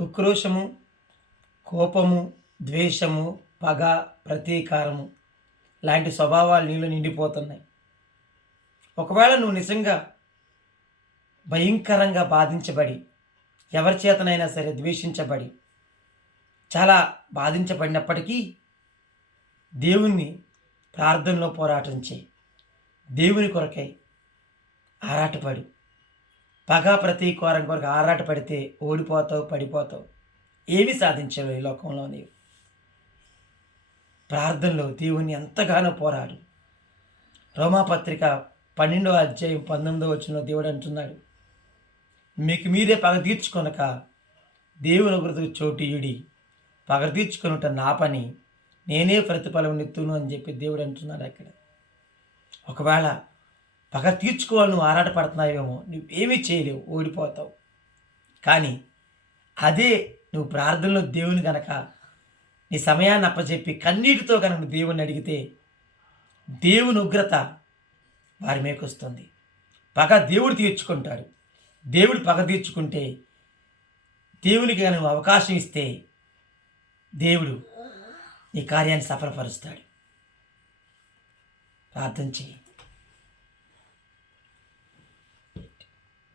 ఉక్రోషము కోపము ద్వేషము పగ ప్రతీకారము లాంటి స్వభావాలు నీలో నిండిపోతున్నాయి. ఒకవేళ నువ్వు నిజంగా భయంకరంగా బాధించబడి ఎవరి చేతనైనా సరే ద్వేషించబడి చాలా బాధించబడినప్పటికీ దేవుణ్ణి ప్రార్థనలో పోరాటం చేయి. దేవుని కొరకై ఆరాటపడి. పగా ప్రతీకారం కొరకు ఆరాటపడితే ఓడిపోతావు పడిపోతావు. ఏమి సాధించవు ఈ లోకంలో నీవు? ప్రార్థనలో దేవుని ఎంతగానో పోరాడు. రోమాపత్రిక పన్నెండో అధ్యాయం పంతొమ్మిదో వచ్చిన దేవుడు అంటున్నాడు మీకు మీరే పగ తీర్చుకొనక దేవుని ఒకరితో చోటీయుడి పగ తీర్చుకొనుట నా పని. నేనే ప్రతిఫలం నెత్తును అని చెప్పి దేవుడు అంటున్నాడు అక్కడ. ఒకవేళ పగ తీర్చుకోవాలి నువ్వు ఆరాటపడుతున్నావేమో నువ్వేమీ చేయలేవు ఓడిపోతావు. కానీ అదే నువ్వు ప్రార్థనలో దేవుని గనక నీ సమయాన్ని అప్పచెప్పి కన్నీటితో కనుక నువ్వు దేవుని అడిగితే దేవుని ఉగ్రత వారి మీదకి వస్తుంది. పగ దేవుడు తీర్చుకుంటాడు. దేవుడు పగ తీర్చుకుంటే దేవునికి కనుక నువ్వు అవకాశం ఇస్తే దేవుడు నీ కార్యాన్ని సఫలపరుస్తాడు. ప్రార్థన చేయి.